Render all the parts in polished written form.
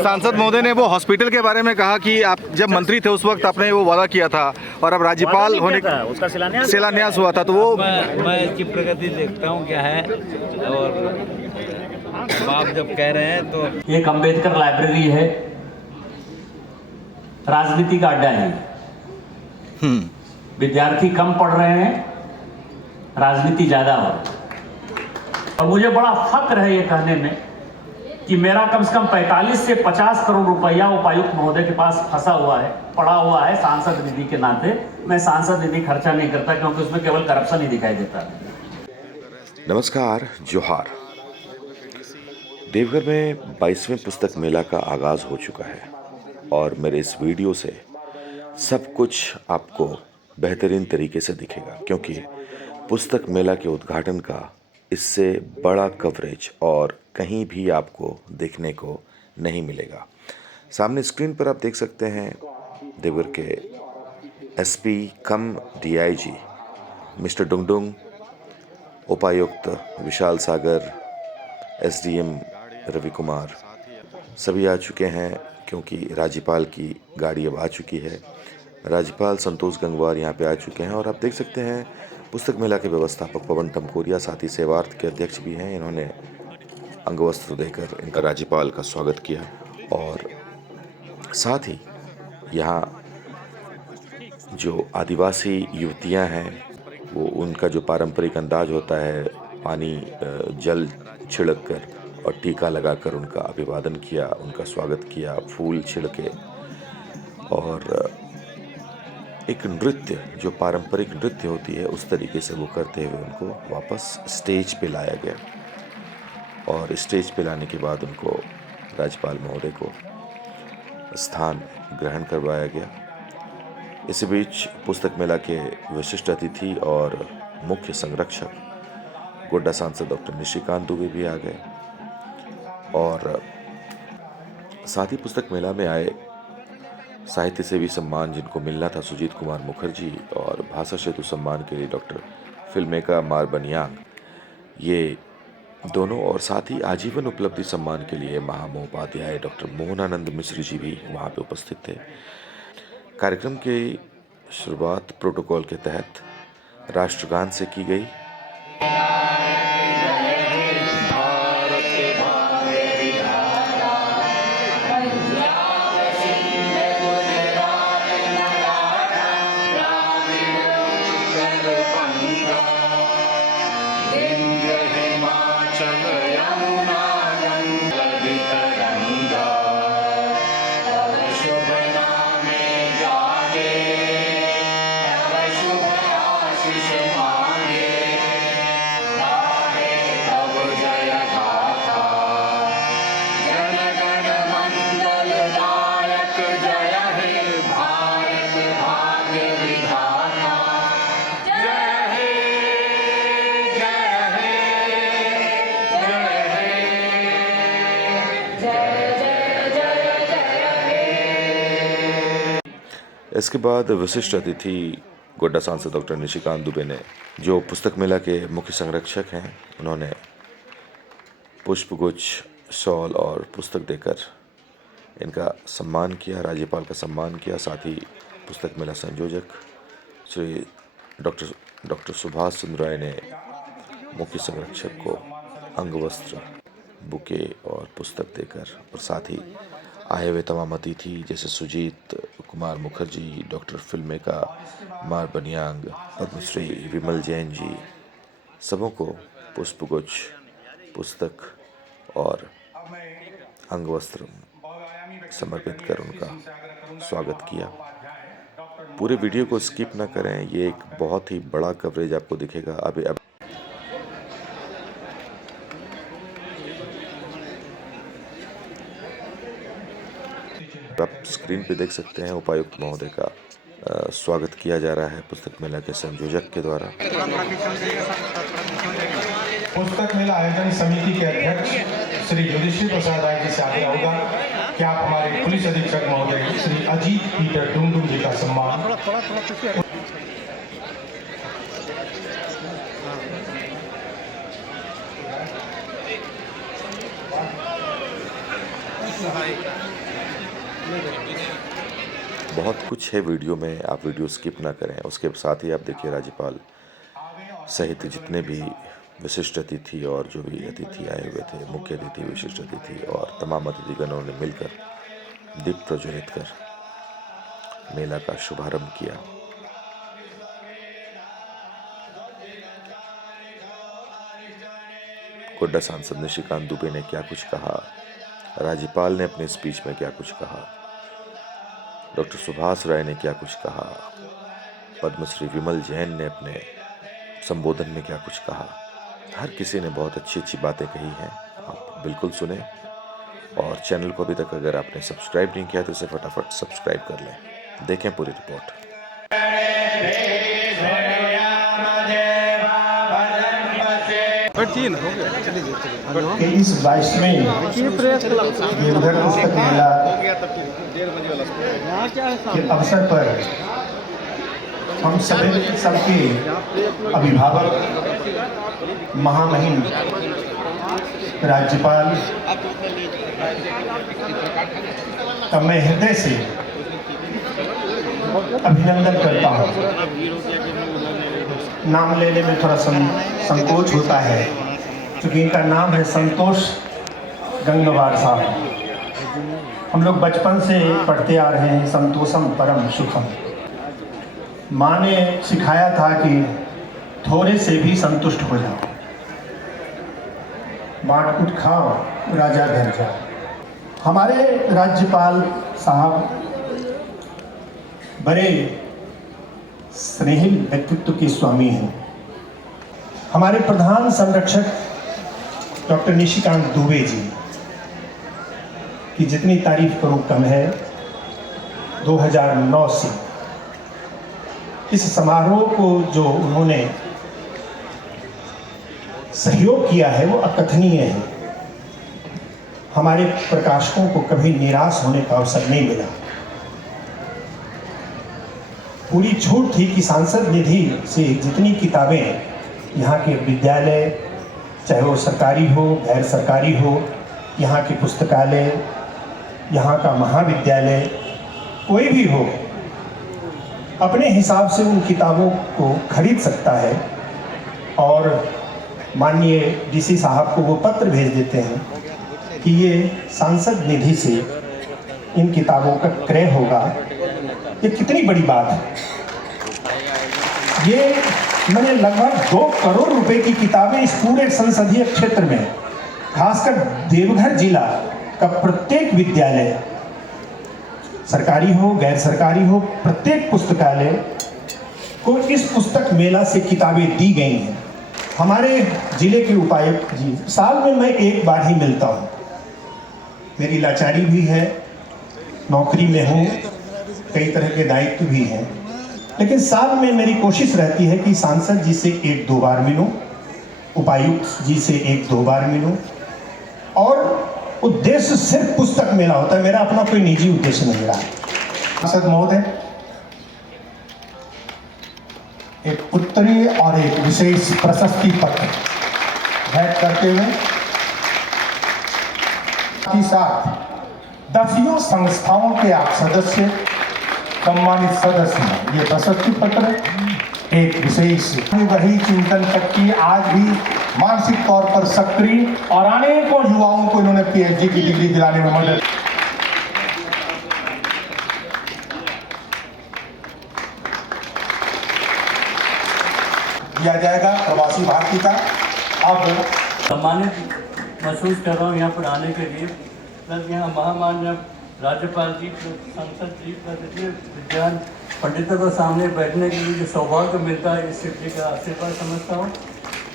सांसद महोदय ने वो हॉस्पिटल के बारे में कहा कि आप जब मंत्री थे उस वक्त आपने वो वादा किया था और अब राज्यपाल होने का उसका शिलान्यास हुआ था, तो वो मैं इसकी प्रगति देखता हूँ क्या है। और आप जब कह रहे हैं तो एक अंबेडकर लाइब्रेरी है, राजनीति का अड्डा है। विद्यार्थी कम पढ़ रहे हैं, राजनीति ज्यादा हो। और मुझे बड़ा फक्र है ये कहने में कि मेरा कम से कम 45 से 50 करोड़ रुपया उपायुक्त महोदय के पास फंसा हुआ है, पड़ा हुआ है। सांसद निधि के नाते मैं सांसद निधि खर्चा नहीं करता, क्योंकि उसमें केवल करप्शन ही दिखाई देता है। नमस्कार, जोहार। देवघर में 22वें पुस्तक मेला का आगाज हो चुका है और मेरे इस वीडियो से सब कुछ आपको बेहतरीन तरीके से दिखेगा, क्योंकि पुस्तक मेला के उद्घाटन का इससे बड़ा कवरेज और कहीं भी आपको देखने को नहीं मिलेगा। सामने स्क्रीन पर आप देख सकते हैं देवघर के एसपी कम डीआईजी मिस्टर डुंगडुंग, उपायुक्त विशाल सागर, एसडीएम रवि कुमार सभी आ चुके हैं, क्योंकि राज्यपाल की गाड़ी अब आ चुकी है। राज्यपाल संतोष गंगवार यहाँ पे आ चुके हैं और आप देख सकते हैं पुस्तक मेला के व्यवस्थापक पवन टमकोरिया साथ ही सेवार्थ के अध्यक्ष भी हैं। इन्होंने अंगवस्त्र देकर इनका राज्यपाल का स्वागत किया और साथ ही यहाँ जो आदिवासी युवतियाँ हैं वो उनका जो पारंपरिक अंदाज होता है, पानी जल छिड़क कर और टीका लगाकर उनका अभिवादन किया, उनका स्वागत किया, फूल छिड़के और एक नृत्य जो पारंपरिक नृत्य होती है उस तरीके से वो करते हुए उनको वापस स्टेज पे लाया गया और स्टेज पे लाने के बाद उनको राज्यपाल महोदय को स्थान ग्रहण करवाया गया। इसी बीच पुस्तक मेला के विशिष्ट अतिथि और मुख्य संरक्षक गोड्डा सांसद डॉक्टर निशिकांत दुबे भी आ गए और साथ ही पुस्तक मेला में आए साहित्य सेवी सम्मान जिनको मिलना था सुजीत कुमार मुखर्जी और भाषा सेतु सम्मान के लिए डॉक्टर फिल्मेका मार बनियांग, ये दोनों, और साथ ही आजीवन उपलब्धि सम्मान के लिए महामहोपाध्याय डॉक्टर मोहनानंद मिश्र जी भी वहाँ पे उपस्थित थे। कार्यक्रम की शुरुआत प्रोटोकॉल के तहत राष्ट्रगान से की गई। इसके बाद विशिष्ट अतिथि गोड्डा सांसद डॉक्टर निशिकांत दुबे ने, जो पुस्तक मेला के मुख्य संरक्षक हैं, उन्होंने पुष्पगुच्छ, शॉल और पुस्तक देकर इनका सम्मान किया, राज्यपाल का सम्मान किया। साथ ही पुस्तक मेला संयोजक श्री डॉक्टर सुभाष चंद्र राय ने मुख्य संरक्षक को अंगवस्त्र, बुके और पुस्तक देकर, और साथ ही आए हुए तमाम अतिथि जैसे सुजीत कुमार मुखर्जी, डॉक्टर फिल्मेका मार बनियांग, पद्मश्री विमल जैन जी, सबों को पुष्पगुच्छ, पुस्तक और अंगवस्त्र समर्पित कर उनका स्वागत किया। पूरे वीडियो को स्किप ना करें, ये एक बहुत ही बड़ा कवरेज आपको दिखेगा। अब आप स्क्रीन पे देख सकते हैं उपायुक्त महोदय का स्वागत किया जा रहा है पुस्तक मेला के संयोजक के द्वारा। पुस्तक मेला आयोजन समिति के अध्यक्ष श्री युधिष्ठिर प्रसाद राय जी से आग्रह होगा कि आप हमारे पुलिस अधीक्षक महोदय श्री अजीत पीटर डुंगडुंग जी का सम्मान बहुत कुछ है वीडियो में, आप वीडियो स्किप ना करें। उसके साथ ही आप देखिए राज्यपाल सहित जितने भी विशिष्ट अतिथि और जो भी अतिथि आए हुए थे, मुख्य अतिथि, विशिष्ट अतिथि और तमाम अतिथिगणों ने मिलकर दीप प्रज्वलित कर मेला का शुभारंभ किया। गोड्डा सांसद निशिकांत दुबे ने क्या कुछ कहा, राज्यपाल ने अपने स्पीच में क्या कुछ कहा, डॉक्टर सुभाष राय ने क्या कुछ कहा, पद्मश्री विमल जैन ने अपने संबोधन में क्या कुछ कहा, हर किसी ने बहुत अच्छी अच्छी बातें कही हैं। आप बिल्कुल सुने और चैनल को अभी तक अगर आपने सब्सक्राइब नहीं किया तो इसे फटाफट सब्सक्राइब कर लें। देखें पूरी रिपोर्ट। कि इस 22वें देवघर पुस्तक मेला के अवसर पर हम सभी सबके अभिभावक महामहिम राज्यपाल का मैं हृदय से अभिनंदन करता हूँ। नाम लेने में थोड़ा संकोच होता है क्योंकि इनका नाम है संतोष गंगवार साहब। हम लोग बचपन से पढ़ते आ रहे हैं संतोषम परम सुखम। माँ ने सिखाया था कि थोड़े से भी संतुष्ट हो जाओ, बाँट कूट खाओ, राजा घर जाओ। हमारे राज्यपाल साहब बड़े स्नेहिल व्यक्तित्व के स्वामी हैं। हमारे प्रधान संरक्षक डॉक्टर निशिकांत दुबे जी की जितनी तारीफ करूं कम है। 2009 से इस समारोह को जो उन्होंने सहयोग किया है वो अकथनीय है। हमारे प्रकाशकों को कभी निराश होने का अवसर नहीं मिला। पूरी छूट थी कि सांसद निधि से जितनी किताबें यहाँ के विद्यालय, चाहे वो सरकारी हो गैर सरकारी हो, यहाँ के पुस्तकालय, यहाँ का महाविद्यालय, कोई भी हो, अपने हिसाब से उन किताबों को खरीद सकता है और माननीय डीसी साहब को वो पत्र भेज देते हैं कि ये सांसद निधि से इन किताबों का क्रय होगा। ये कितनी बड़ी बात है। ये मैंने लगभग 2 करोड़ रुपए की किताबें इस पूरे संसदीय क्षेत्र में, खासकर देवघर जिला का प्रत्येक विद्यालय, सरकारी हो गैर सरकारी हो, प्रत्येक पुस्तकालय को इस पुस्तक मेला से किताबें दी गई हैं। हमारे जिले के उपायुक्त जी, साल में मैं एक बार ही मिलता हूँ। मेरी लाचारी भी है, नौकरी में हूँ, कई तरह के दायित्व भी हैं, लेकिन साल में मेरी कोशिश रहती है कि सांसद जी से 1-2 बार मिलूं, उपायुक्त जी से 1-2 बार मिलूं। और उद्देश्य सिर्फ पुस्तक मेला होता है, मेरा अपना कोई निजी उद्देश्य नहीं रहा। सांसद महोदय, एक उत्तरीय और एक विशेष प्रशस्ति पत्र भेंट करते हुए साथ 10 संस्थाओं के आप सदस्य, सम्मानित सदस्य हैं। ये प्रशस्ति पत्र एक विशेष वही चिंतन शक्ति आज भी मानसिक तौर पर सक्रिय और अनेकों युवाओं को इन्होंने पीएचडी की डिग्री दिलाने में मदद दिया जाएगा प्रवासी भारती का। अब सम्मानित महसूस कर रहा हूँ यहाँ पर आने के लिए। प्लस यहाँ महामान्य राज्यपाल जी, संसद जी, विज्ञान पंडितों के सामने बैठने के लिए जो सौभाग्य मिलता है, इस शिव जी का आशीर्वाद समझता हूँ।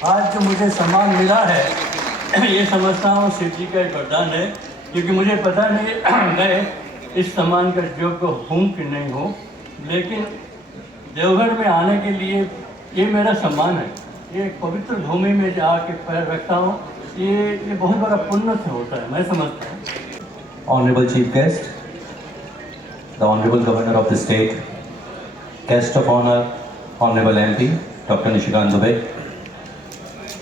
आज जो मुझे सम्मान मिला है ये समझता हूँ शिव जी का एक वरदान है, क्योंकि मुझे पता नहीं मैं इस सम्मान का योग्य हूँ कि नहीं हूँ, लेकिन देवघर में आने के लिए ये मेरा सम्मान है। ये पवित्र भूमि में जाके पैर रखता हूँ, ये बहुत बड़ा पुण्य से होता है, मैं समझता हूँ। Honorable Chief Guest, the Honorable Governor of the State, Guest of Honor, Honorable MP, Dr. Nishikant Dubey,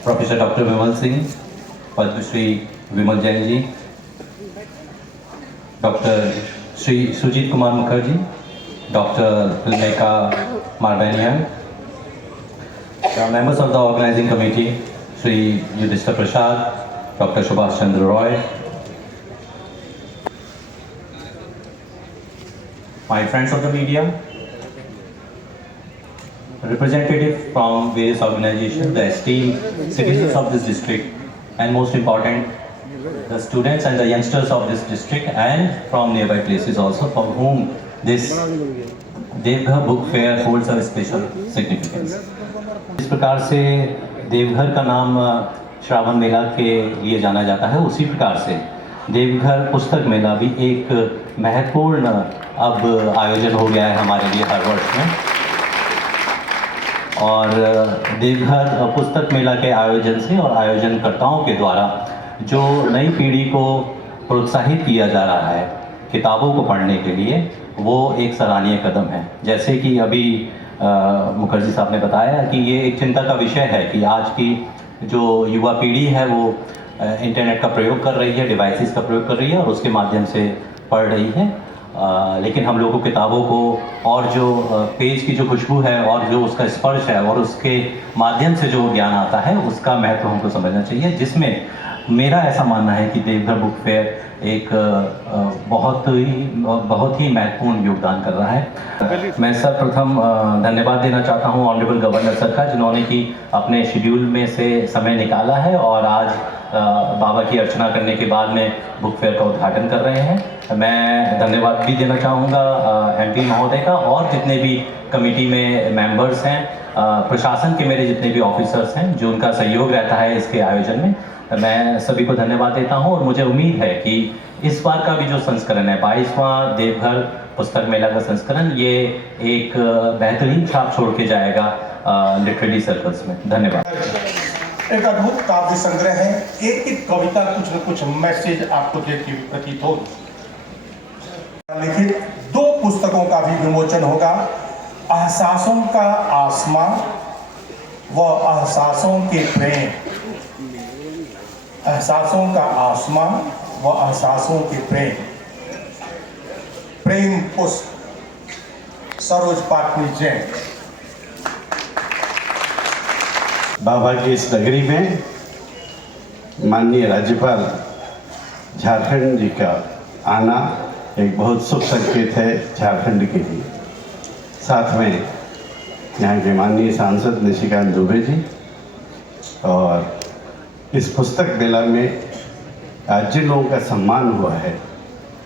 Professor Dr. Vimal Singh, Padma Shri Vimal Jain ji, doctor Shri Sujit Kumar Mukherjee, doctor फिल्मेका मार्बेनियन, members of the organizing committee, Shri Yudhishthir Prasad, Dr. Subhash Chandra Roy, my friends of the media, representatives from various organizations, the esteemed citizens of this district, and most important, the students and the youngsters of this district and from nearby places also, for whom this Deoghar book fair holds a special significance. इस प्रकार से देवघर का नाम श्रावण मेला के लिए जाना जाता है, उसी प्रकार से देवघर पुस्तक मेला भी एक महत्वपूर्ण अब आयोजन हो गया है हमारे लिए हर वर्ष में। और देवघर पुस्तक मेला के आयोजन से और आयोजनकर्ताओं के द्वारा जो नई पीढ़ी को प्रोत्साहित किया जा रहा है किताबों को पढ़ने के लिए, वो एक सराहनीय कदम है। जैसे कि अभी मुखर्जी साहब ने बताया कि ये एक चिंता का विषय है कि आज की जो युवा पीढ़ी है वो इंटरनेट का प्रयोग कर रही है, डिवाइसेस का प्रयोग कर रही है और उसके माध्यम से पढ़ रही है। लेकिन हम लोगों को किताबों को और जो पेज की जो खुशबू है और जो उसका स्पर्श है और उसके माध्यम से जो ज्ञान आता है उसका महत्व हमको समझना चाहिए, जिसमें मेरा ऐसा मानना है कि देवघर बुक फेयर एक बहुत ही महत्वपूर्ण योगदान कर रहा है। मैं सर्वप्रथम धन्यवाद देना चाहता हूं ऑनरेबल गवर्नर सर का, जिन्होंने कि अपने शेड्यूल में से समय निकाला है और आज बाबा की अर्चना करने के बाद में बुक फेयर का उद्घाटन कर रहे हैं। मैं धन्यवाद भी देना चाहूँगा एमपी महोदय का और जितने भी कमेटी में मेंबर्स हैं, प्रशासन के मेरे जितने भी ऑफिसर्स हैं जो उनका सहयोग रहता है इसके आयोजन में, मैं सभी को धन्यवाद देता हूं। और मुझे उम्मीद है कि इस बार का भी जो संस्करण है 22वां देवघर पुस्तक मेला का संस्करण, ये एक बेहतरीन छाप छोड़ के जाएगा लिटरेरी सर्कल्स में। धन्यवाद। एक अद्भुत काव्य संग्रह है, एक एक कविता कुछ न कुछ मैसेज आपको देती हुई प्रतीत हो। लिखित 2 पुस्तकों का भी विमोचन होगा, एहसासों का आसमां व एहसासों के प्रेम। एहसासों का आसमां व एहसासों के प्रेम। प्रेम पुष्प, सरोज पाटनी जैन। बाबा की इस नगरी में माननीय राज्यपाल झारखंड जी का आना एक बहुत शुभ संकेत है झारखंड के लिए। साथ में यहाँ के माननीय सांसद निशिकांत दुबे जी और इस पुस्तक मेला में आज जिन लोगों का सम्मान हुआ है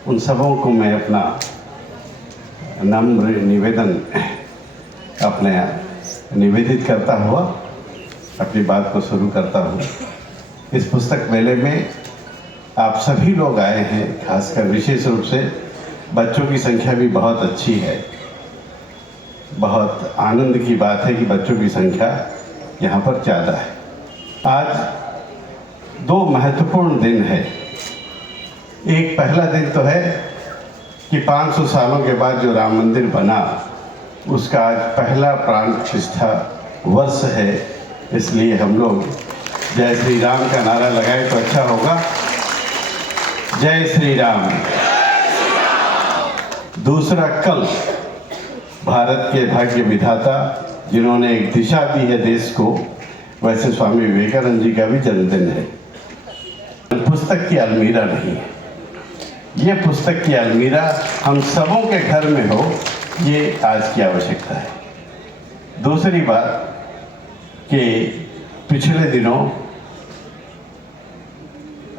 उन सबों को मैं अपना नम्र निवेदन अपने निवेदित करता हुआ अपनी बात को शुरू करता हूँ। इस पुस्तक मेले में आप सभी लोग आए हैं, खासकर विशेष रूप से बच्चों की संख्या भी बहुत अच्छी है। बहुत आनंद की बात है कि बच्चों की संख्या यहाँ पर ज़्यादा है। आज 2 महत्वपूर्ण दिन है। एक पहला दिन तो है कि 500 सालों के बाद जो राम मंदिर बना उसका आज पहला प्राण प्रतिष्ठा वर्ष है, इसलिए हम लोग जय श्री राम का नारा लगाए तो अच्छा होगा। जय श्री राम। दूसरा, कल भारत के भाग्य विधाता जिन्होंने एक दिशा दी है देश को, वैसे स्वामी विवेकानंद जी का भी जन्मदिन है। पुस्तक की अलमीरा नहीं है, ये पुस्तक की अलमीरा हम सबों के घर में हो, ये आज की आवश्यकता है। दूसरी बात कि पिछले दिनों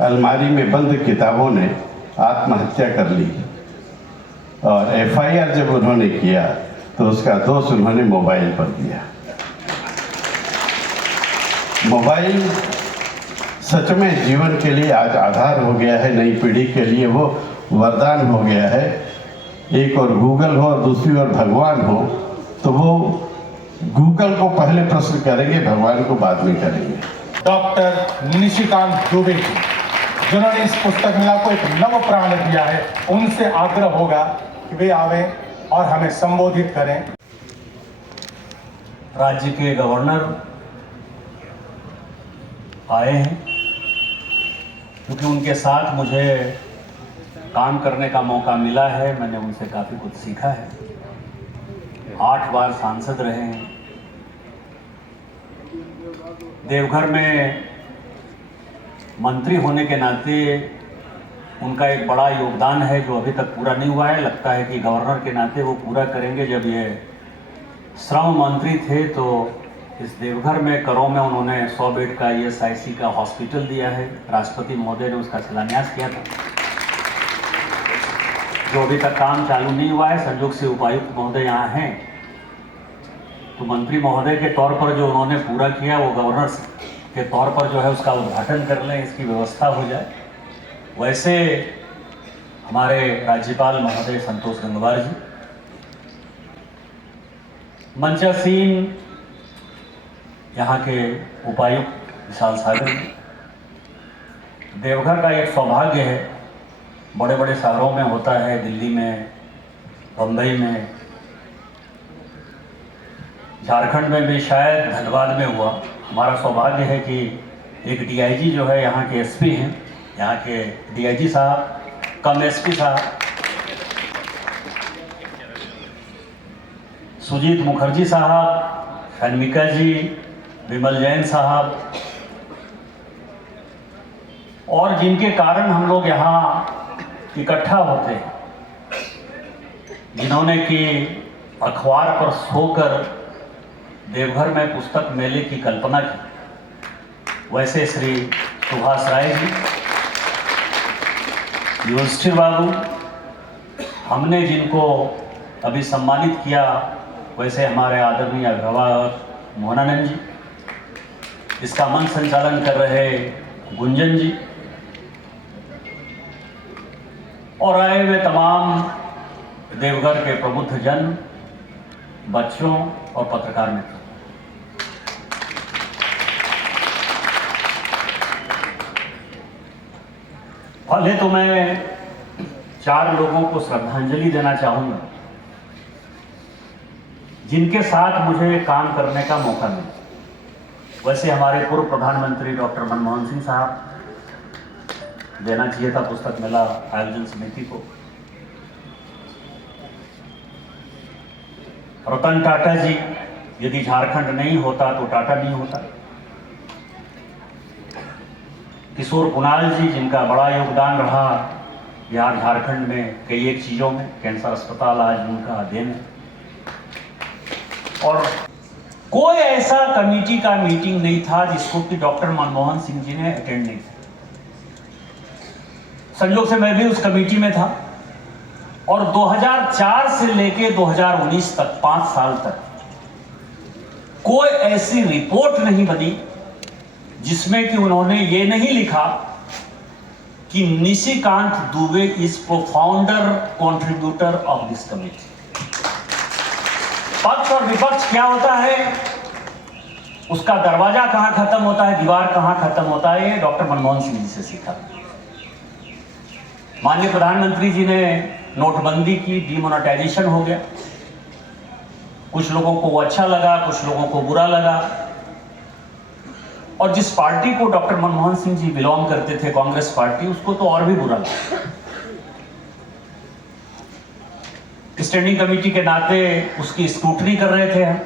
अलमारी में बंद किताबों ने आत्महत्या कर ली और एफआईआर जब उन्होंने किया तो उसका दोष उन्होंने मोबाइल पर दिया। मोबाइल सच में जीवन के लिए आज आधार हो गया है, नई पीढ़ी के लिए वो वरदान हो गया है। एक और गूगल हो और दूसरी ओर भगवान हो, तो वो गूगल को पहले प्रश्न करेंगे, भगवान को बाद में करेंगे। डॉक्टर निशिकांत दुबे जी, जिन्होंने इस पुस्तक मेला को एक नव प्राण दिया है, उनसे आग्रह होगा कि वे आवें और हमें संबोधित करें। राज्य के गवर्नर आए हैं, क्योंकि उनके साथ मुझे काम करने का मौका मिला है, मैंने उनसे काफ़ी कुछ सीखा है। 8 बार सांसद रहे हैं। देवघर में मंत्री होने के नाते उनका एक बड़ा योगदान है जो अभी तक पूरा नहीं हुआ है। लगता है कि गवर्नर के नाते वो पूरा करेंगे। जब ये श्रम मंत्री थे तो इस देवघर में करों में उन्होंने 100 बेड का ESIC का हॉस्पिटल दिया है। राष्ट्रपति महोदय ने उसका शिलान्यास किया था, जो अभी तक काम चालू नहीं हुआ है। संयोग से उपायुक्त महोदय यहाँ हैं, तो मंत्री महोदय के तौर पर जो उन्होंने पूरा किया वो गवर्नर के तौर पर जो है उसका उद्घाटन कर लें, इसकी व्यवस्था हो जाए। वैसे हमारे राज्यपाल महोदय संतोष गंगवार जी, मंचासीन यहाँ के उपायुक्त विशाल सागर जी। देवघर का एक सौभाग्य है, बड़े बड़े शहरों में होता है, दिल्ली में, बम्बई में, झारखंड में भी शायद धनबाद में हुआ। हमारा सौभाग्य है कि एक DIG जो है यहाँ के SP हैं, यहाँ के DIG साहब कम SP साहब सुजीत मुखर्जी साहब, षणमिका जी, विमल जैन साहब, और जिनके कारण हम लोग यहाँ इकट्ठा होते हैं, जिन्होंने कि अखबार पर सोकर देवघर में पुस्तक मेले की कल्पना की। वैसे श्री सुभाष राय जी, युधिष्ठिर बाबू, हमने जिनको अभी सम्मानित किया, वैसे हमारे आदरणीय अभिभावक मोहनानंद जी, इसका मन संचालन कर रहे गुंजन जी, और आए हुए तमाम देवघर के प्रबुद्ध जन, बच्चों और पत्रकार मित्र। पहले तो मैं 4 लोगों को श्रद्धांजलि देना चाहूंगा जिनके साथ मुझे काम करने का मौका मिला। वैसे हमारे पूर्व प्रधानमंत्री डॉक्टर मनमोहन सिंह साहब, देना चाहिए था पुस्तक मेला आयोजन समिति को। रतन टाटा जी, यदि झारखंड नहीं होता तो टाटा नहीं होता। किशोर कुणाल जी, जिनका बड़ा योगदान रहा बिहार झारखंड में कई एक चीज़ों में, कैंसर अस्पताल आज उनका देन है। और कोई ऐसा कमेटी का मीटिंग नहीं था जिसको कि डॉक्टर मनमोहन सिंह जी ने अटेंड नहीं किया। संयोग से मैं भी उस कमेटी में था, और 2004 से लेके 2019 तक 5 साल तक कोई ऐसी रिपोर्ट नहीं बनी जिसमें कि उन्होंने ये नहीं लिखा कि Nishikant Dubey is profounder contributor of this committee. पक्ष और विपक्ष क्या होता है, उसका दरवाजा कहां खत्म होता है, दीवार कहां खत्म होता है, ये डॉक्टर मनमोहन सिंह जी से सीखा। माननीय प्रधानमंत्री जी ने नोटबंदी की, डिमोनेटाइजेशन हो गया। कुछ लोगों को वो अच्छा लगा, कुछ लोगों को बुरा लगा। और जिस पार्टी को डॉक्टर मनमोहन सिंह जी बिलोंग करते थे, कांग्रेस पार्टी, उसको तो और भी बुरा लगा। स्टैंडिंग कमेटी के नाते उसकी स्क्रूटनी कर रहे थे हम।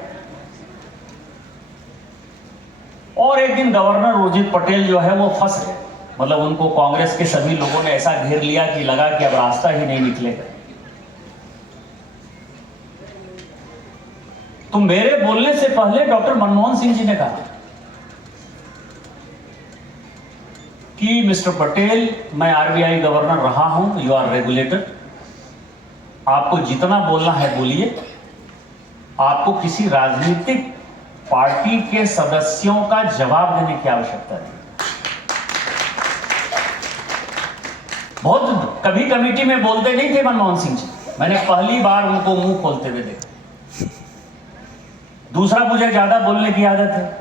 और एक दिन गवर्नर उर्जित पटेल जो है वो फंस गए, मतलब उनको कांग्रेस के सभी लोगों ने ऐसा घेर लिया कि लगा कि अब रास्ता ही नहीं निकलेगा। तो मेरे बोलने से पहले डॉक्टर मनमोहन सिंह जी ने कहा कि मिस्टर पटेल, मैं RBI गवर्नर रहा हूं, यू आर रेगुलेटर, आपको जितना बोलना है बोलिए, आपको किसी राजनीतिक पार्टी के सदस्यों का जवाब देने की आवश्यकता नहीं। बहुत कभी कमेटी में बोलते नहीं थे मनमोहन सिंह जी, मैंने पहली बार उनको मुंह खोलते हुए देखा। दूसरा, मुझे ज्यादा बोलने की आदत है,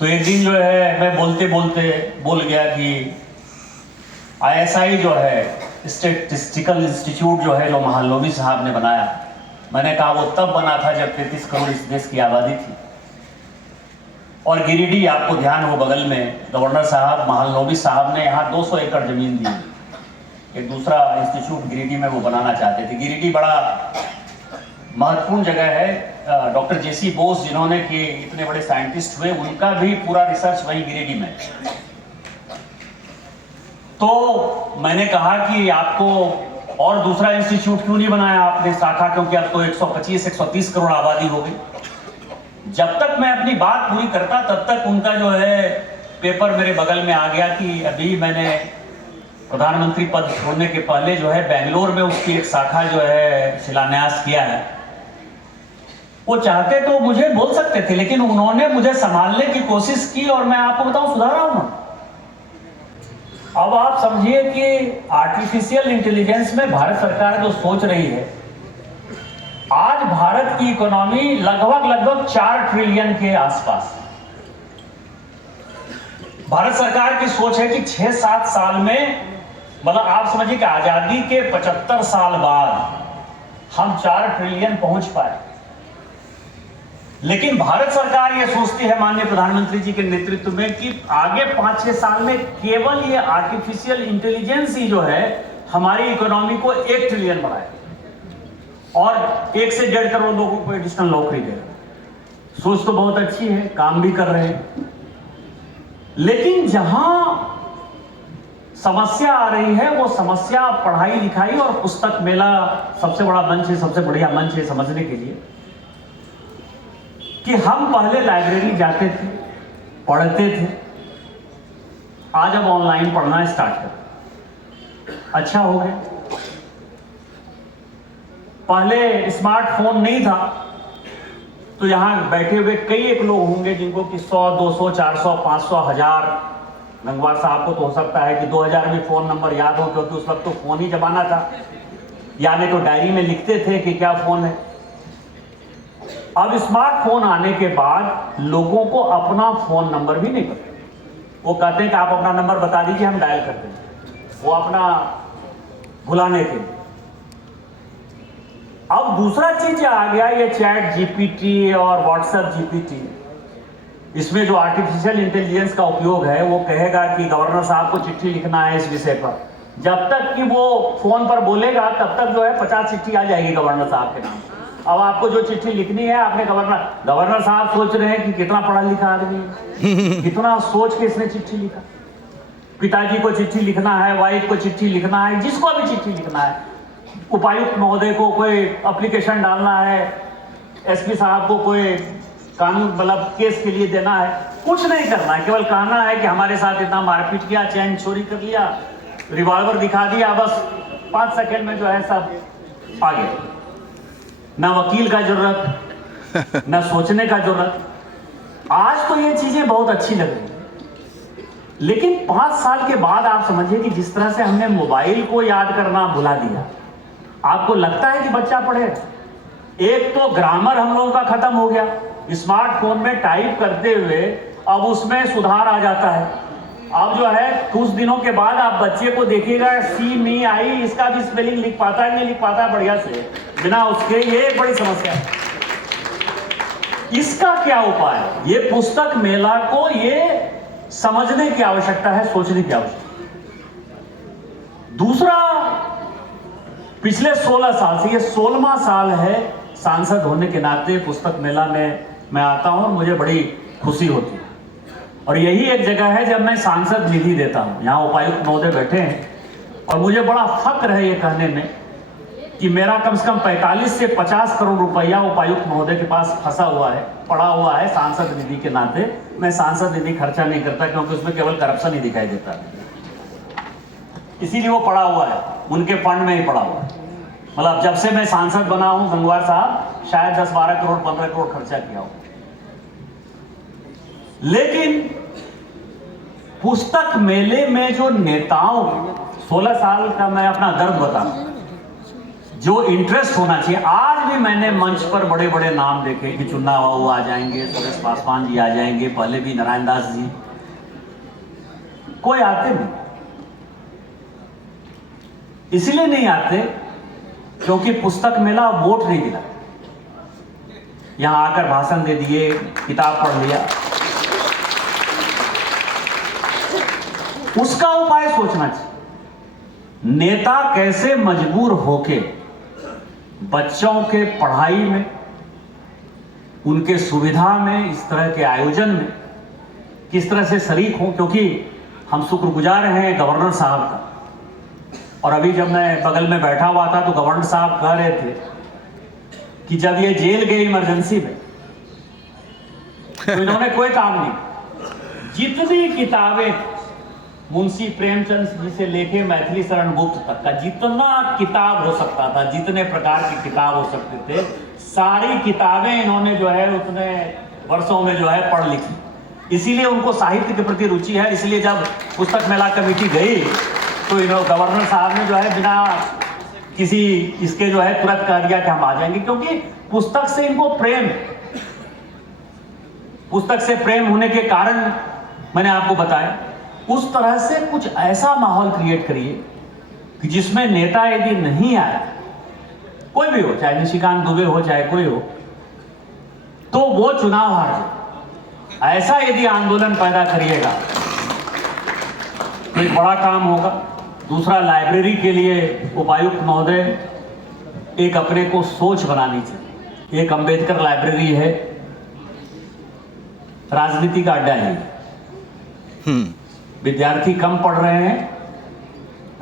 तो एक दिन जो है मैं बोलते बोलते बोल गया कि ISI जो है, स्टैटिस्टिकल इंस्टीट्यूट जो है, जो महालनोबिस साहब ने बनाया, मैंने कहा वो तब बना था जब 33 करोड़ इस देश की आबादी थी। और गिरिडीह, आपको ध्यान हो, बगल में गवर्नर साहब महालनोबिस साहब ने यहाँ 200 एकड़ जमीन दी। एक दूसरा इंस्टीट्यूट गिरिडीह में वो बनाना चाहते थे। गिरिडीह बड़ा महत्वपूर्ण जगह है। डॉक्टर जेसी बोस जिन्होंने कि इतने बड़े साइंटिस्ट हुए, उनका भी पूरा रिसर्च वहीं गिरिडीह में। तो मैंने कहा कि आपको और दूसरा इंस्टीट्यूट क्यों नहीं बनाया आपने शाखा, क्योंकि अब तो 125-130 करोड़ आबादी हो गई। जब तक मैं अपनी बात पूरी करता तब तक उनका जो है पेपर मेरे बगल में आ गया कि अभी मैंने प्रधानमंत्री पद छोड़ने के पहले जो है बेंगलोर में उसकी एक शाखा जो है शिलान्यास किया है। वो चाहते तो मुझे बोल सकते थे, लेकिन उन्होंने मुझे संभालने की कोशिश की और मैं आपको बताऊं सुधारा हूं। अब आप समझिए कि आर्टिफिशियल इंटेलिजेंस में भारत सरकार जो सोच रही है, आज भारत की इकोनॉमी लगभग 4 ट्रिलियन के आसपास। भारत सरकार की सोच है कि 6-7 साल में, मतलब आप समझिए कि आजादी के 75 साल बाद हम 4 ट्रिलियन पहुंच पाए। लेकिन भारत सरकार यह सोचती है माननीय प्रधानमंत्री जी के नेतृत्व में कि आगे 5-6 साल में केवल ये आर्टिफिशियल इंटेलिजेंस ही जो है हमारी इकोनॉमी को 1 ट्रिलियन बढ़ाए और 1 से 1.5 करोड़ लोगों को एडिशनल नौकरी देगा। सोच तो बहुत अच्छी है, काम भी कर रहे हैं, लेकिन जहां समस्या आ रही है वो समस्या पढ़ाई लिखाई और पुस्तक मेला सबसे बड़ा मंच है, सबसे बढ़िया मंच है समझने के लिए कि हम पहले लाइब्रेरी जाते थे, पढ़ते थे, आज अब ऑनलाइन पढ़ना स्टार्ट कर। अच्छा हो गया। पहले स्मार्टफोन नहीं था तो यहां बैठे हुए कई एक लोग होंगे जिनको कि 100, 200, 400, 500, 1000, गंगवार साहब को तो हो सकता है कि 2000 में फोन नंबर याद हो, क्योंकि उस वक्त तो फोन ही जमाना था, या नहीं तो डायरी में लिखते थे कि क्या फोन है। अब स्मार्टफोन आने के बाद लोगों को अपना फोन नंबर भी नहीं पता। वो कहते हैं कि आप अपना नंबर बता दीजिए, हम डायल कर देंगे, वो अपना भुलाने के। अब दूसरा चीज आ गया ये चैट जीपीटी और व्हाट्सएप जीपीटी। इसमें जो आर्टिफिशियल इंटेलिजेंस का उपयोग है वो कहेगा कि गवर्नर साहब को चिट्ठी लिखना है इस विषय पर। जब तक कि वो फोन पर बोलेगा तब तक जो है 50 चिट्ठी आ जाएगी गवर्नर साहब के नाम। अब आपको जो चिट्ठी लिखनी है आपने गवर्नर साहब सोच रहे हैं कि कितना पढ़ा लिखा आदमी है, कितना सोच के इसने चिट्ठी लिखा। पिताजी को चिट्ठी लिखना है, वाइफ को चिट्ठी लिखना है, जिसको भी चिट्ठी लिखना है, उपायुक्त महोदय को कोई एप्लीकेशन डालना है, एसपी साहब को कोई कानून मतलब केस के लिए देना है, कुछ नहीं करना है, केवल कहना है कि हमारे साथ इतना मारपीट किया, चैन चोरी कर लिया, रिवॉल्वर दिखा दिया, बस 5 सेकंड में जो है सब आ गया। ना वकील का जरूरत, ना सोचने का जरूरत। आज तो ये चीजें बहुत अच्छी लग रही है, लेकिन 5 साल के बाद आप समझिए कि जिस तरह से हमने मोबाइल को याद करना भुला दिया, आपको लगता है कि बच्चा पढ़े? एक तो ग्रामर हम लोगों का खत्म हो गया, स्मार्टफोन में टाइप करते हुए अब उसमें सुधार आ जाता है। अब जो है कुछ दिनों के बाद आप बच्चे को देखिएगा सी मी आई, इसका भी स्पेलिंग लिख पाता है नहीं लिख पाता है बढ़िया से, बिना उसके। ये एक बड़ी समस्या है। इसका क्या उपाय है? ये पुस्तक मेला को ये समझने की आवश्यकता है, सोचने की आवश्यकता है। दूसरा, पिछले 16 साल से, ये 16वां साल है सांसद होने के नाते पुस्तक मेला में मैं आता हूं और मुझे बड़ी खुशी होती है। और यही एक जगह है जब मैं सांसद निधि देता हूं। यहाँ उपायुक्त महोदय बैठे हैं और मुझे बड़ा फक्र है ये कहने में कि मेरा कम से कम 45 से 50 करोड़ रुपया उपायुक्त महोदय के पास फंसा हुआ है, पड़ा हुआ है सांसद निधि के नाते। मैं सांसद निधि खर्चा नहीं करता क्योंकि उसमें केवल करप्शन ही दिखाई देता है, इसीलिए वो पड़ा हुआ है, उनके फंड में ही पड़ा हुआ है। मतलब जब से मैं सांसद बना हूं गंगवार साहब, शायद 10-12 करोड़ 15 करोड़ खर्चा किया हो। लेकिन पुस्तक मेले में जो नेताओं, 16 साल का मैं अपना दर्द बताऊं, जो इंटरेस्ट होना चाहिए। आज भी मैंने मंच पर बड़े बड़े नाम देखे कि चुन्ना बाबू आ जाएंगे, सुरेश पासवान जी आ जाएंगे, पहले भी नारायण दास जी, कोई आते नहीं। इसलिए नहीं आते क्योंकि पुस्तक मेला वोट नहीं दिला, यहां आकर भाषण दे दिए, किताब पढ़ लिया। उसका उपाय सोचना चाहिए। नेता कैसे मजबूर होके बच्चों के पढ़ाई में, उनके सुविधा में, इस तरह के आयोजन में किस तरह से शरीक हों, क्योंकि हम शुक्रगुजार हैं गवर्नर साहब का। और अभी जब मैं बगल में बैठा हुआ था तो गवर्नर साहब कह रहे थे कि जब ये जेल गए इमरजेंसी में तो इन्होंने कोई काम नहीं, जितनी किताबें मुंशी प्रेमचंद जी से लेके मैथिली शरण गुप्त तक का जितना किताब हो सकता था, जितने प्रकार की किताब हो सकते थे, सारी किताबें इन्होंने जो है उतने वर्षों में जो है पढ़ लिखी। इसीलिए उनको साहित्य के प्रति रुचि है। इसलिए जब पुस्तक मेला कमेटी गई तो गवर्नर साहब ने जो है बिना किसी इसके जो है तुरंत कह दिया कि हम आ जाएंगे, क्योंकि पुस्तक से इनको प्रेम, पुस्तक से प्रेम होने के कारण मैंने आपको बताया। उस तरह से कुछ ऐसा माहौल क्रिएट करिए कि जिसमें नेता यदि नहीं आए, कोई भी हो, चाहे निशिकांत दुबे हो, चाहे कोई हो, तो वो चुनाव हार जाए। ऐसा यदि आंदोलन पैदा करिएगा तो एक बड़ा काम होगा। दूसरा, लाइब्रेरी के लिए उपायुक्त महोदय एक अपने को सोच बनानी चाहिए। एक अंबेडकर लाइब्रेरी है, राजनीति का अड्डा है। विद्यार्थी कम पढ़ रहे हैं,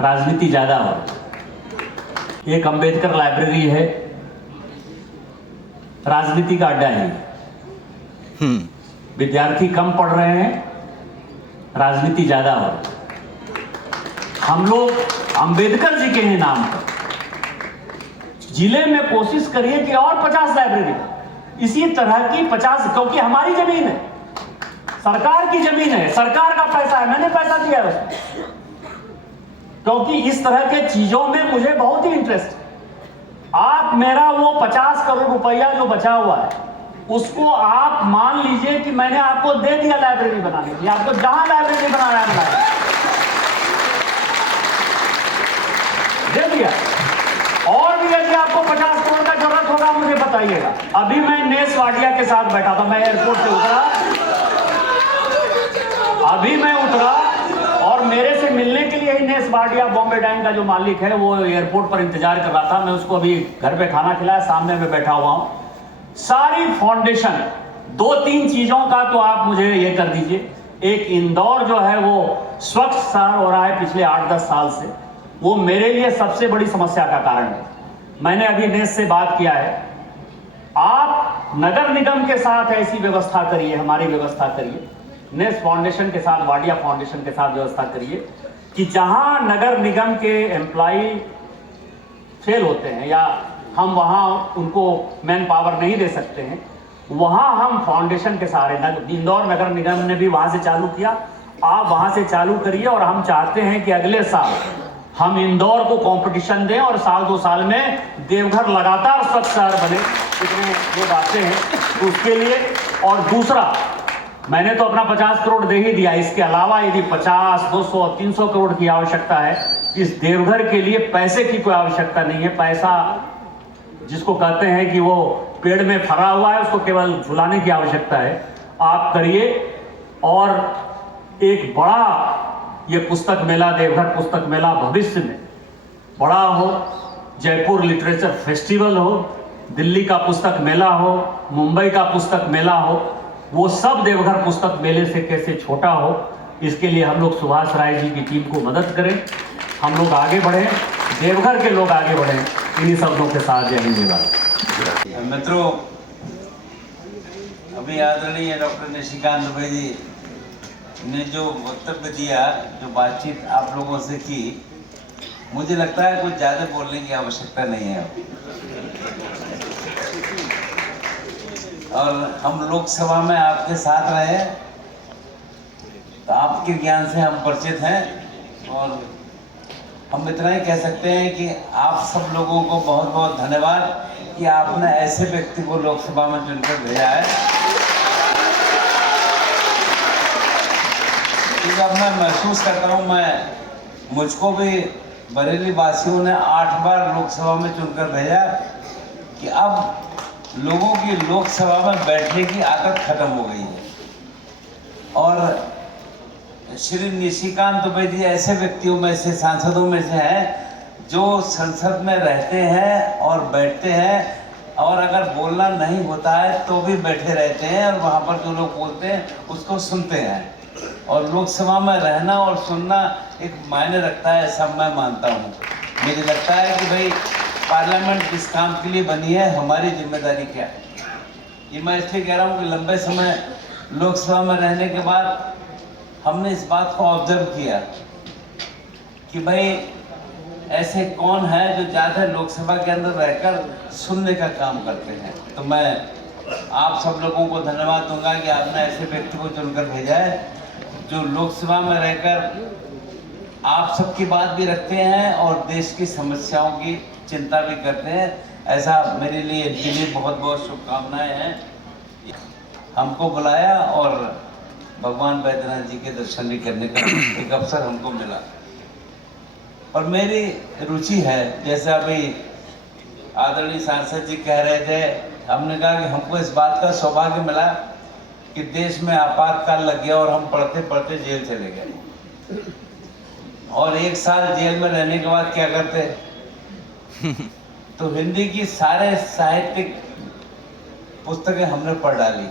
राजनीति ज्यादा हो रही। एक अंबेडकर लाइब्रेरी है, राजनीति का अड्डा है। विद्यार्थी कम पढ़ रहे हैं, राजनीति ज्यादा हो रही। हम लोग अंबेडकर जी के हैं नाम पर जिले में कोशिश करिए कि और 50 लाइब्रेरी इसी तरह की 50, क्योंकि हमारी जमीन है, सरकार की जमीन है, सरकार का पैसा है, मैंने पैसा दिया है उसमें, क्योंकि इस तरह के चीजों में मुझे बहुत ही इंटरेस्ट है। आप मेरा वो 50 करोड़ रुपया जो बचा हुआ है उसको आप मान लीजिए कि मैंने आपको दे दिया लाइब्रेरी बनाने के लिए। आपको जहां लाइब्रेरी बनाना है बनाया, दे दिया। और भी यदि आपको 50 करोड़ का जरूरत होगा मुझे बताइएगा। अभी मैं नेस वाडिया के साथ बैठा था, मैं एयरपोर्ट से उतरा, अभी मैं उतरा और मेरे से मिलने के लिए ही नेस वाडिया बॉम्बे डाइन का जो मालिक है वो एयरपोर्ट पर इंतजार कर रहा था। मैं उसको अभी घर पे खाना खिलाया, सामने में बैठा हुआ हूं। सारी फाउंडेशन 2-3 चीजों का तो आप मुझे ये कर दीजिए। एक, इंदौर जो है वो स्वच्छ शहर हो रहा है पिछले 8-10 साल से, वो मेरे लिए सबसे बड़ी समस्या का कारण है। मैंने अभी नेस से बात किया है, आप नगर निगम के साथ ऐसी व्यवस्था करिए, हमारी व्यवस्था करिए, नेस फाउंडेशन के साथ, वाडिया फाउंडेशन के साथ व्यवस्था करिए कि जहां नगर निगम के एम्प्लॉय फेल होते हैं या हम वहां उनको मैन पावर नहीं दे सकते हैं, वहां हम फाउंडेशन के सहारे, इंदौर नगर निगम ने भी वहां से चालू किया, आप वहां से चालू करिए। और हम चाहते हैं कि अगले साल हम इंदौर को कंपटीशन दें और साल 2 साल में देवघर लगातार स्वच्छ शहर बने। इतने लोग आते हैं तो उसके लिए। और दूसरा, मैंने तो अपना 50 करोड़ दे ही दिया, इसके अलावा यदि 50, 200, 300 करोड़ की आवश्यकता है, इस देवघर के लिए पैसे की कोई आवश्यकता नहीं है। पैसा जिसको कहते हैं कि वो पेड़ में फरा हुआ है, उसको केवल झुलाने की आवश्यकता है। आप करिए। और एक बड़ा ये पुस्तक मेला, देवघर पुस्तक मेला भविष्य में बड़ा हो, जयपुर लिटरेचर फेस्टिवल हो, दिल्ली का पुस्तक मेला हो, मुंबई का पुस्तक मेला हो, वो सब देवघर पुस्तक मेले से कैसे छोटा हो, इसके लिए हम लोग सुभाष राय जी की टीम को मदद करें, हम लोग आगे बढ़ें, देवघर के लोग आगे बढ़ें। इन्हीं शब्दों के साथ जय हिंद जय भारत। मित्रों, अभी आदरणीय डॉक्टर निशिकांत दुबे जी ने जो वक्तव्य दिया, जो बातचीत आप लोगों से की, मुझे लगता है कुछ ज़्यादा बोलने की आवश्यकता नहीं है। और हम लोकसभा में आपके साथ रहे तो आपके ज्ञान से हम परिचित हैं। और हम इतना ही कह सकते हैं कि आप सब लोगों को बहुत बहुत धन्यवाद कि आपने ऐसे व्यक्ति को लोकसभा में चुनकर भेजा है। जब मैं महसूस करता हूँ, मुझको भी बरेली वासियों ने 8 बार लोकसभा में चुनकर भेजा कि अब लोगों की लोकसभा में बैठने की आदत खत्म हो गई है। और श्री निशिकांत दुबे जी ऐसे व्यक्तियों में से, सांसदों में से हैं जो संसद में रहते हैं और बैठते हैं, और अगर बोलना नहीं होता है तो भी बैठे रहते हैं और वहाँ पर जो लोग बोलते हैं उसको सुनते हैं। और लोकसभा में रहना और सुनना एक मायने रखता है, ऐसा मैं मानता हूँ। मुझे लगता है कि भाई पार्लियामेंट किस काम के लिए बनी है, हमारी जिम्मेदारी क्या है। ये मैं इसलिए कह रहा हूँ कि लंबे समय लोकसभा में रहने के बाद हमने इस बात को ऑब्जर्व किया कि भाई ऐसे कौन है जो ज़्यादा लोकसभा के अंदर रहकर सुनने का काम करते हैं। तो मैं आप सब लोगों को धन्यवाद दूंगा कि आपने ऐसे व्यक्ति को चुनकर भेजा है जो लोकसभा में रहकर आप सबकी बात भी रखते हैं और देश की समस्याओं की चिंता भी करते हैं। ऐसा मेरे लिए इनके लिए बहुत बहुत शुभकामनाएं हैं। हमको बुलाया और भगवान बैद्यनाथ जी के दर्शन भी करने का एक अवसर हमको मिला। और मेरी रुचि है, जैसे अभी आदरणीय सांसद जी कह रहे थे, हमने कहा कि हमको इस बात का सौभाग्य मिला कि देश में आपातकाल लग गया और हम पढ़ते पढ़ते जेल चले गए। और 1 साल जेल में रहने के बाद क्या करते, तो हिंदी की सारे साहित्यिक पुस्तकें हमने पढ़ डाली।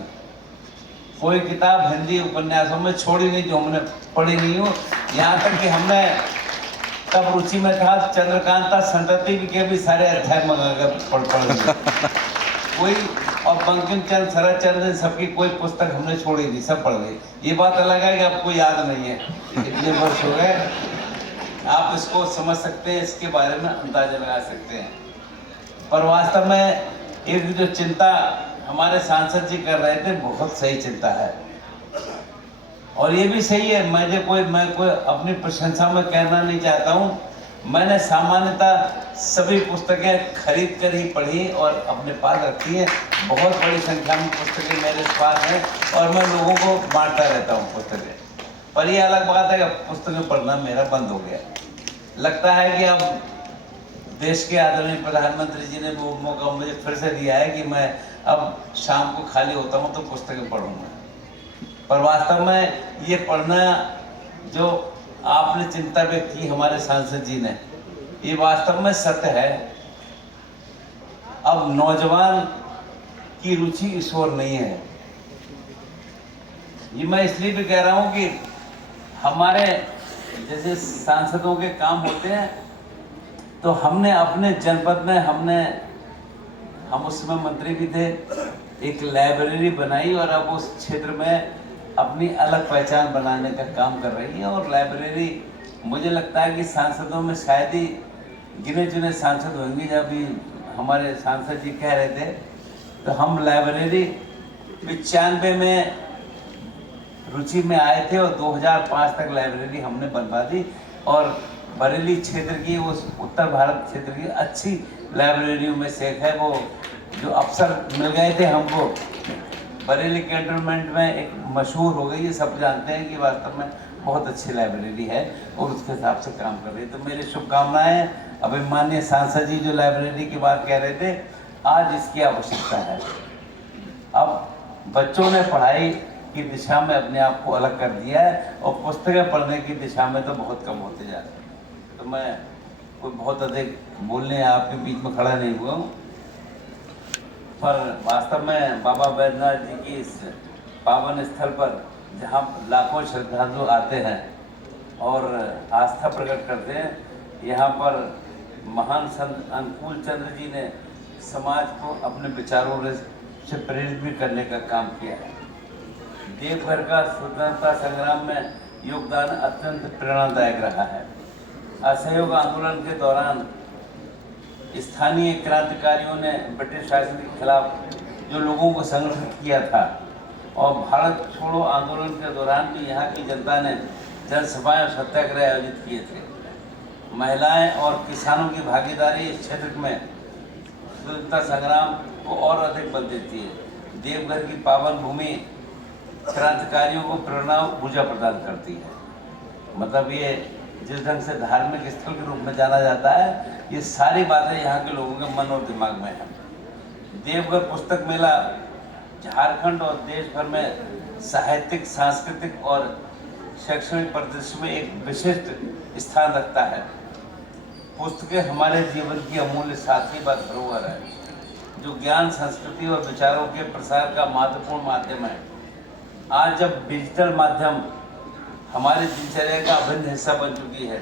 कोई किताब हिंदी उपन्यासों में छोड़ी नहीं जो हमने पढ़ी नहीं हो। यहाँ तक कि हमने तब रुचि में था चंद्रकांता संतति के भी सारे अध्याय मंगाकर पढ़ लिए कोई। और बंकिम चंद्र, शरद चंद्र, सबकी कोई पुस्तक हमने छोड़ी नहीं, सब पढ़ गई। ये बात अलग है कि आपको याद नहीं है, इतने वर्ष हो गए। आप इसको समझ सकते हैं, इसके बारे में अंदाजा लगा सकते हैं। पर वास्तव में एक जो चिंता हमारे सांसद जी कर रहे थे, बहुत सही चिंता है और ये भी सही है। मैं कोई अपनी प्रशंसा में कहना नहीं चाहता हूँ। मैंने सामान्यतः सभी पुस्तकें खरीद कर ही पढ़ी और अपने पास रखी है। बहुत बड़ी संख्या में पुस्तकें मेरे पास हैं और मैं लोगों को बांटता रहता हूँ पुस्तकें। पर ये अलग बात है कि पुस्तकें पढ़ना मेरा बंद हो गया। लगता है कि अब देश के आदरणीय प्रधानमंत्री जी ने वो मौका मुझे फिर से दिया है कि मैं अब शाम को खाली होता हूँ तो पुस्तकें पढ़ूंगा। पर वास्तव में ये पढ़ना जो आपने चिंता व्यक्त की हमारे सांसद जी ने, ये वास्तव में सत्य है। अब नौजवान की रुचि इस ओर नहीं है। ये मैं इसलिए भी कह रहा हूँ कि हमारे जैसे सांसदों के काम होते हैं, तो हमने अपने जनपद में हम उस समय मंत्री भी थे, एक लाइब्रेरी बनाई और अब उस क्षेत्र में अपनी अलग पहचान बनाने का काम कर रही है। और लाइब्रेरी मुझे लगता है कि सांसदों में शायद ही गिने चुने सांसद होंगे। जब भी हमारे सांसद जी कह रहे थे, तो हम लाइब्रेरी 95 में रुचि में आए थे और 2005 तक लाइब्रेरी हमने बनवा दी। और बरेली क्षेत्र की, उस उत्तर भारत क्षेत्र की अच्छी लाइब्रेरियों में से एक है। वो जो अफसर मिल गए थे हमको बरेली कैंटोनमेंट में, एक मशहूर हो गई है, सब जानते हैं कि वास्तव में बहुत अच्छी लाइब्रेरी है और उसके हिसाब से काम कर रही है। तो मेरी शुभकामनाएं। अभी माननीय सांसद जी जो लाइब्रेरी की बात कह रहे थे, आज इसकी आवश्यकता है। अब बच्चों ने पढ़ाई की दिशा में अपने आप को अलग कर दिया है और पुस्तकें पढ़ने की दिशा में तो बहुत कम होते जा रहे हैं। तो मैं कोई बहुत अधिक बोलने आपके बीच में खड़ा नहीं हुआ हूँ, पर वास्तव में बाबा बैद्यनाथ जी की इस पावन स्थल पर जहाँ लाखों श्रद्धालु आते हैं और आस्था प्रकट करते हैं, यहाँ पर महान संत अनुकूल चंद्र जी ने समाज को अपने विचारों से प्रेरित भी करने का काम किया है। देवघर का स्वतंत्रता संग्राम में योगदान अत्यंत प्रेरणादायक रहा है। असहयोग आंदोलन के दौरान स्थानीय क्रांतिकारियों ने ब्रिटिश शासन के खिलाफ जो लोगों को संगठित किया था, और भारत छोड़ो आंदोलन के दौरान भी यहाँ की जनता ने जनसभाएं और सत्याग्रह आयोजित किए थे। महिलाएं और किसानों की भागीदारी इस क्षेत्र में स्वतंत्रता संग्राम को और अधिक बल देती है। देवघर की पावन भूमि क्रांतिकारियों को प्रेरणा और ऊर्जा प्रदान करती है। मतलब ये जिस ढंग से धार्मिक स्थल के रूप में जाना जाता है, ये सारी बातें यहाँ के लोगों के मन और दिमाग में है। देवघर पुस्तक मेला झारखंड और देश भर में साहित्यिक, सांस्कृतिक और शैक्षणिक परिदृश्य में एक विशिष्ट स्थान रखता है। पुस्तकें हमारे जीवन की अमूल्य साथी व धरोहर है, जो ज्ञान, संस्कृति और विचारों के प्रसार का महत्वपूर्ण माध्यम है। आज जब डिजिटल माध्यम हमारी दिनचर्या का अभिन्न हिस्सा बन चुकी है,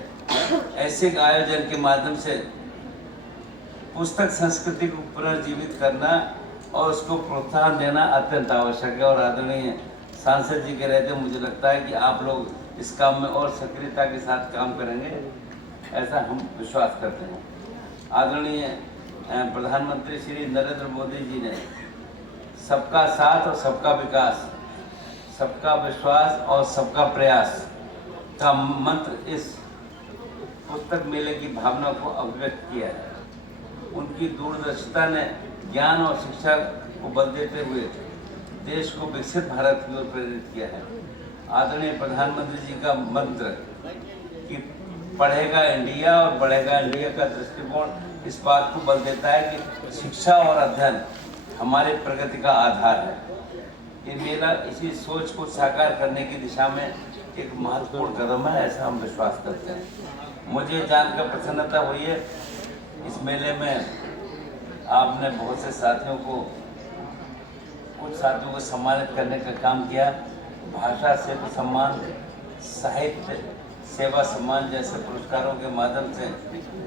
ऐसे एक आयोजन के माध्यम से पुस्तक संस्कृति को पुनर्जीवित करना और उसको प्रोत्साहन देना अत्यंत आवश्यक है। और आदरणीय सांसद जी के रहते मुझे लगता है कि आप लोग इस काम में और सक्रियता के साथ काम करेंगे, ऐसा हम विश्वास करते हैं। आदरणीय प्रधानमंत्री श्री नरेंद्र मोदी जी ने सबका साथ और सबका विकास, सबका विश्वास और सबका प्रयास का मंत्र इस पुस्तक मेले की भावना को अभिव्यक्त किया है। उनकी दूरदर्शिता ने ज्ञान और शिक्षा को बल देते हुए देश को विकसित भारत की ओर प्रेरित किया है। आदरणीय प्रधानमंत्री जी का मंत्र कि पढ़ेगा इंडिया और बढ़ेगा इंडिया का दृष्टिकोण इस बात को बल देता है कि शिक्षा और अध्ययन हमारे प्रगति का आधार है। ये मेला इसी सोच को साकार करने की दिशा में एक महत्वपूर्ण कदम है, ऐसा हम विश्वास करते हैं। मुझे जानकर प्रसन्नता हुई है इस मेले में आपने बहुत से साथियों को, कुछ साथियों को सम्मानित करने का काम किया। भाषा सेवा सम्मान, साहित्य सेवा सम्मान जैसे पुरस्कारों के माध्यम से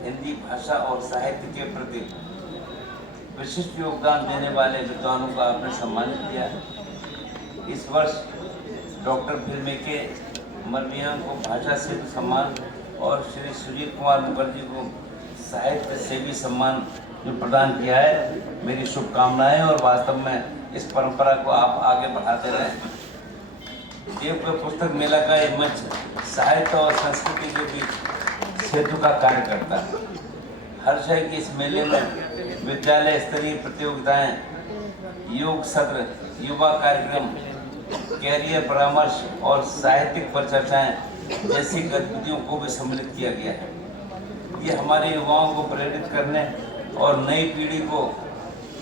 हिंदी भाषा और साहित्य के प्रति विशिष्ट योगदान देने वाले विद्वानों को आपने सम्मानित किया। इस वर्ष डॉक्टर फिल्मेके मरमियान को भाषा सेवा सम्मान और श्री सुजीत कुमार मुखर्जी को साहित्य सेवी सम्मान जो प्रदान किया है, मेरी शुभकामनाएं। और वास्तव में इस परंपरा को आप आगे बढ़ाते रहें। देवघर पुस्तक मेला का ये मंच साहित्य और संस्कृति के बीच सेतु का कार्य करता है। हर्ष है कि इस मेले में विद्यालय स्तरीय प्रतियोगिताएं, योग सत्र, युवा कार्यक्रम, कैरियर परामर्श और साहित्यिक परिचर्चाएं जैसी गतिविधियों को भी सम्मिलित किया गया है। ये हमारे युवाओं को प्रेरित करने और नई पीढ़ी को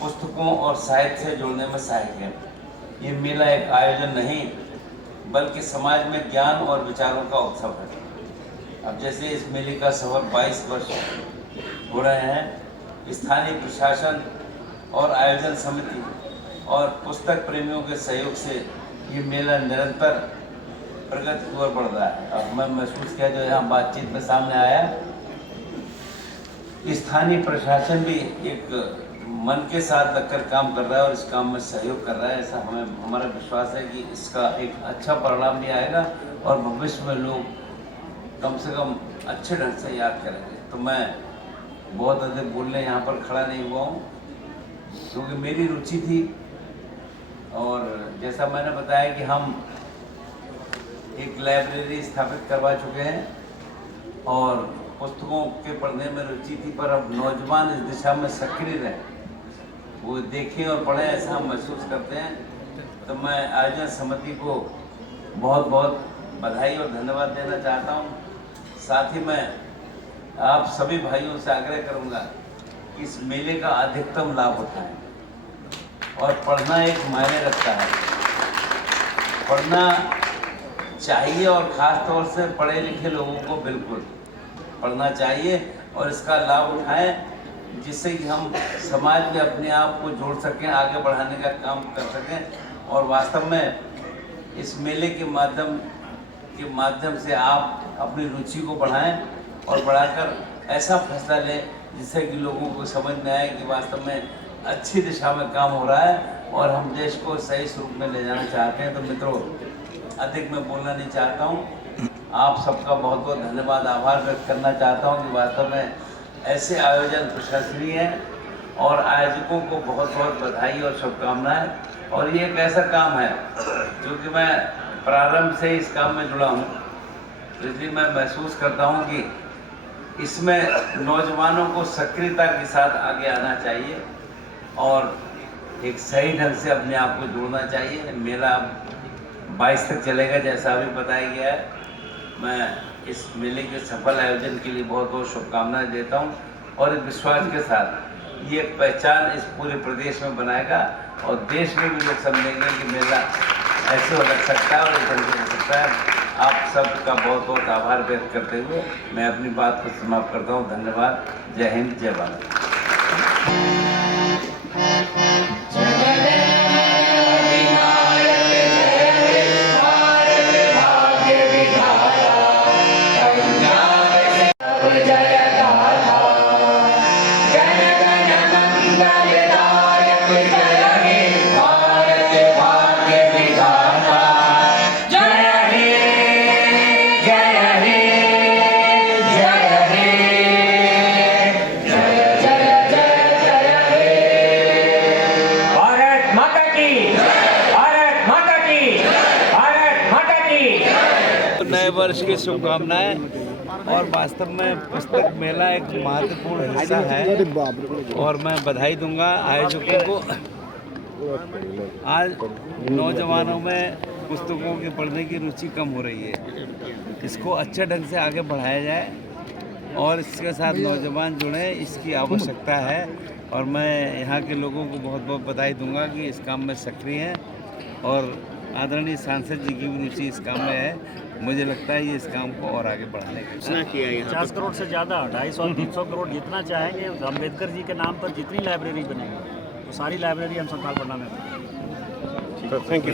पुस्तकों और साहित्य से जोड़ने में सहायक है। ये मेला एक आयोजन नहीं बल्कि समाज में ज्ञान और विचारों का उत्सव है। अब जैसे इस मेले का सफर 22 वर्ष हो रहे हैं, स्थानीय प्रशासन और आयोजन समिति और पुस्तक प्रेमियों के सहयोग से ये मेला निरंतर प्रगति की ओर बढ़ रहा है। और मैं महसूस किया जो यहाँ बातचीत में सामने आया, स्थानीय प्रशासन भी एक मन के साथ लगकर काम कर रहा है और इस काम में सहयोग कर रहा है। ऐसा हमारा विश्वास है कि इसका एक अच्छा परिणाम भी आएगा और भविष्य में लोग कम से कम अच्छे ढंग से याद करेंगे। तो मैं बहुत अधिक बोलने यहाँ पर खड़ा नहीं हुआ हूँ, क्योंकि मेरी रुचि थी। और जैसा मैंने बताया कि हम एक लाइब्रेरी स्थापित करवा चुके हैं और पुस्तकों के पढ़ने में रुचि थी, पर अब नौजवान इस दिशा में सक्रिय रहे, वो देखें और पढ़ें, ऐसा हम महसूस करते हैं। तो मैं आयोजन समिति को बहुत बहुत बधाई और धन्यवाद देना चाहता हूँ। साथ ही मैं आप सभी भाइयों से आग्रह करूँगा कि इस मेले का अधिकतम लाभ उठाएं और पढ़ना एक मायने रखता है। पढ़ना चाहिए और ख़ास तौर से पढ़े लिखे लोगों को बिल्कुल पढ़ना चाहिए और इसका लाभ उठाएं, जिससे कि हम समाज में अपने आप को जोड़ सकें, आगे बढ़ाने का काम कर सकें। और वास्तव में इस मेले के माध्यम से आप अपनी रुचि को बढ़ाएं और बढ़ाकर ऐसा फैसला लें जिससे कि लोगों को समझ में आए कि वास्तव में अच्छी दिशा में काम हो रहा है और हम देश को सही स्वरूप में ले जाना चाहते हैं। तो मित्रों, अधिक मैं बोलना नहीं चाहता हूँ। आप सबका बहुत बहुत धन्यवाद, आभार व्यक्त करना चाहता हूँ कि वास्तव में ऐसे आयोजन प्रशंसनीय हैं और आयोजकों को बहुत बहुत बधाई और शुभकामनाएं। और ये एक ऐसा काम है जो कि मैं प्रारंभ से इस काम में जुड़ा हूँ, तो इसलिए मैं महसूस करता हूँ कि इसमें नौजवानों को सक्रियता के साथ आगे आना चाहिए और एक सही ढंग से अपने आप को जोड़ना चाहिए। मेला 22 तक चलेगा जैसा अभी बताया गया है। मैं इस मेले के सफल आयोजन के लिए बहुत बहुत शुभकामनाएं देता हूं और इस विश्वास के साथ ये एक पहचान इस पूरे प्रदेश में बनाएगा और देश में भी लोग समझेंगे कि मेला ऐसे हो सकता है और ऐसे हो सकता है। आप सबका बहुत बहुत आभार व्यक्त करते हुए मैं अपनी बात को समाप्त करता हूँ। धन्यवाद। जय हिंद, जय भारत। नए वर्ष की शुभकामनाएं। और वास्तव में पुस्तक मेला एक महत्वपूर्ण हिस्सा है और मैं बधाई दूंगा आयोजकों को। आज नौजवानों में पुस्तकों के पढ़ने की रुचि कम हो रही है, इसको अच्छे ढंग से आगे बढ़ाया जाए और इसके साथ नौजवान जुड़े, इसकी आवश्यकता है। और मैं यहाँ के लोगों को बहुत बहुत बधाई दूंगा कि इस काम में सक्रिय हैं और आदरणीय सांसद जी की भी रुचि इस काम में है। मुझे लगता है ये इस काम को और आगे बढ़ाने की घोषणा किया है। 50 करोड़ से ज़्यादा 250 300 करोड़ जितना चाहेंगे अम्बेडकर जी के नाम पर जितनी लाइब्रेरी बनेगी तो सारी लाइब्रेरी हम संथाल पटना में।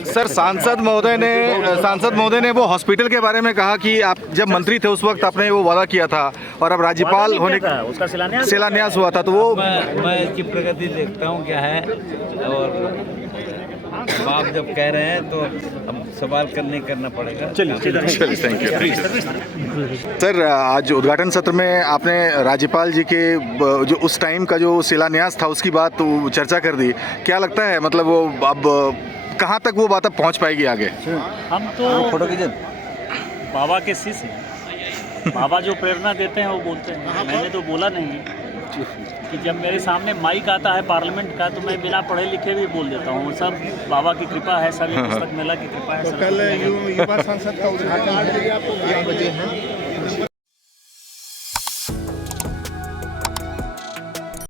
सर, सांसद महोदय ने वो हॉस्पिटल के बारे में कहा कि आप जब मंत्री थे उस वक्त आपने वो वादा किया था और अब राज्यपाल होने का उसका शिलान्यास हुआ था, तो वो मैं इसकी प्रगति देखता हूँ क्या है। और आप जब कह रहे हैं तो अब सवाल करना पड़ेगा। चलिए थैंक यू। सर, आज उद्घाटन सत्र में आपने राज्यपाल जी के जो उस टाइम का जो शिलान्यास था उसकी बात तो चर्चा कर दी। क्या लगता है, मतलब वो अब कहाँ तक वो बात अब पहुँच पाएगी आगे? हम तो बाबा के शिष्य हैं। बाबा जो प्रेरणा देते हैं वो बोलते हैं। मैंने तो बोला नहीं कि जब मेरे सामने माइक आता है पार्लियामेंट का तो मैं बिना पढ़े लिखे भी बोल देता हूँ। सब बाबा की कृपा है, सब पुस्तक मेला की कृपा है। कल युवा संसद का उद्घाटन 1 बजे है।